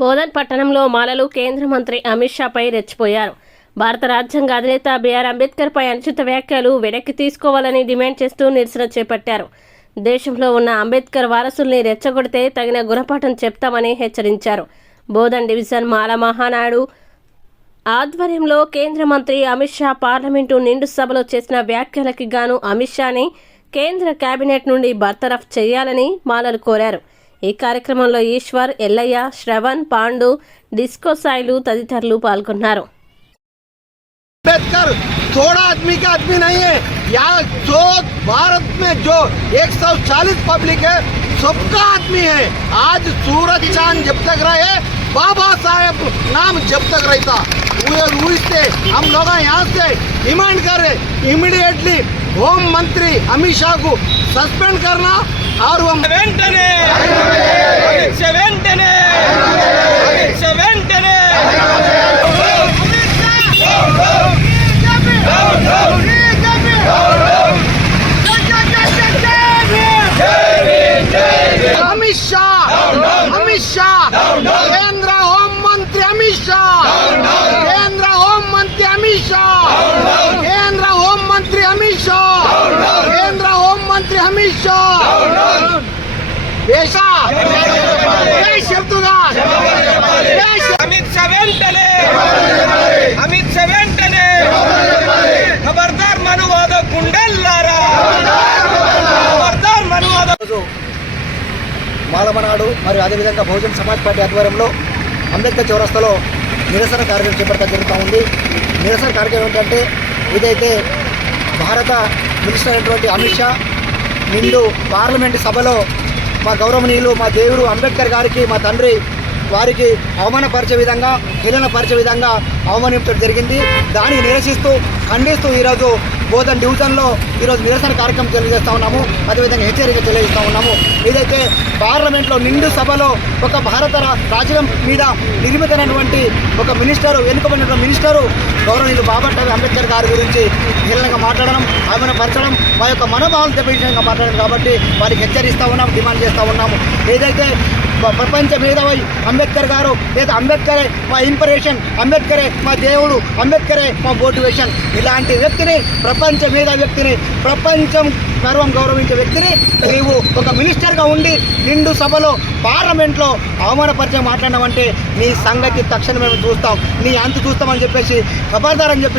బోధన్ పట్టణంలో మాలలు కేంద్ర మంత్రి అమిత్ షాపై రెచ్చిపోయారు. భారత రాజ్యాంగ అధినేత బిఆర్ అంబేద్కర్పై అనుచిత వ్యాఖ్యలు వెనక్కి తీసుకోవాలని డిమాండ్ చేస్తూ నిరసన చేపట్టారు. దేశంలో ఉన్న అంబేద్కర్ వారసుల్ని రెచ్చగొడితే తగిన గుణపాఠం చెప్తామని హెచ్చరించారు. బోధన్ డివిజన్ మాల మహానాడు ఆధ్వర్యంలో కేంద్ర మంత్రి అమిత్ షా పార్లమెంటు నిండు సభలో చేసిన వ్యాఖ్యలకి గాను అమిత్ షాని కేంద్ర కేబినెట్ నుండి బర్తరఫ్ చేయాలని మాలలు కోరారు. ఈ కార్యక్రమంలో ఈశ్వర్, ఎల్లయ్య, శ్రవణ్, పాండు, డిస్కో సాయిలు తదితరులు పాల్గొన్నారు. अंबेडकर थोड़ा आदमी का आदमी नहीं है। यहाँ जो भारत में जो 140 पब्लिक है सबका आदमी है। आज सूरज चांद जब तक रहे बाबा साहेब नाम जब तक रहता से हम लोग यहाँ से डिमांड कर रहे इमीडिएटली होम मंत्री अमित शाह को सस्पेंड करना और वो अमित शाह केंद्र होम मंत्री अमित शाह केंद्र होम मंत्री अमित शाह केंद्र होम मंत्री अमित शाह केंद्र होम मंत्री अमित शाह अमित शाह వెంటనే ఖబర్దార్ మనువాద గుండెల్లారా ఖబర్దార్ మనువాద మాలమనాడు మరియు అదేవిధంగా బహుజన్ సమాజ్ పార్టీ ఆధ్వర్యంలో అంబేద్కర్ చౌరస్తాలో నిరసన కార్యక్రమం చేపట్టడం జరుగుతూ ఉంది. నిరసన కార్యక్రమం ఏంటంటే ఇదైతే భారత మినిస్టర్ అయినటువంటి అమిత్ షా నిండు పార్లమెంటు సభలో మా గౌరవనీయులు మా దేవుడు అంబేద్కర్ గారికి మా తండ్రి వారికి అవమానపరిచే విధంగా హేళనపరిచే విధంగా అవమానించడం జరిగింది. దానికి నిరసిస్తూ ఖండిస్తూ ఈరోజు బోధన్ డివిజన్లో ఈరోజు నిరసన కార్యక్రమం తెలియజేస్తూ ఉన్నాము. అదేవిధంగా హెచ్చరిక తెలియజేస్తూ ఉన్నాము. ఏదైతే పార్లమెంట్లో నిండు సభలో ఒక భారత రాజ్యాంగం మీద నిర్మితమైనటువంటి ఒక మినిస్టరు వెనుకబడినటువంటి మినిస్టరు గౌరవనీయులు బాబాసాహెబ్ అంబేద్కర్ గారి గురించి హేళనగా మాట్లాడడం, అవమానపరచడం, మా యొక్క మనోభావాలు దెబ్బతీయడంగా మాట్లాడడం కాబట్టి వారికి హెచ్చరిస్తూ ఉన్నాము, డిమాండ్ చేస్తూ ఉన్నాము. ఏదైతే ప్రపంచ మేధావి అంబేద్కర్ గారు లేదా అంబేద్కరే మా ఇన్స్పిరేషన్, అంబేద్కరే మా దేవుడు, అంబేద్కరే మా మోటివేషన్, ఇలాంటి వ్యక్తిని ప్రపంచ మేధావి వ్యక్తిని ప్రపంచం గర్వం గౌరవించే వ్యక్తిని నీవు ఒక మినిస్టర్గా ఉండి నిండు సభలో పార్లమెంట్లో అవమానపరిచయం మాట్లాడడం అంటే నీ సంగతి తక్షణమే చూస్తాం, నీ అంతు చూస్తామని చెప్పేసి ఖబర్దారని చెప్పి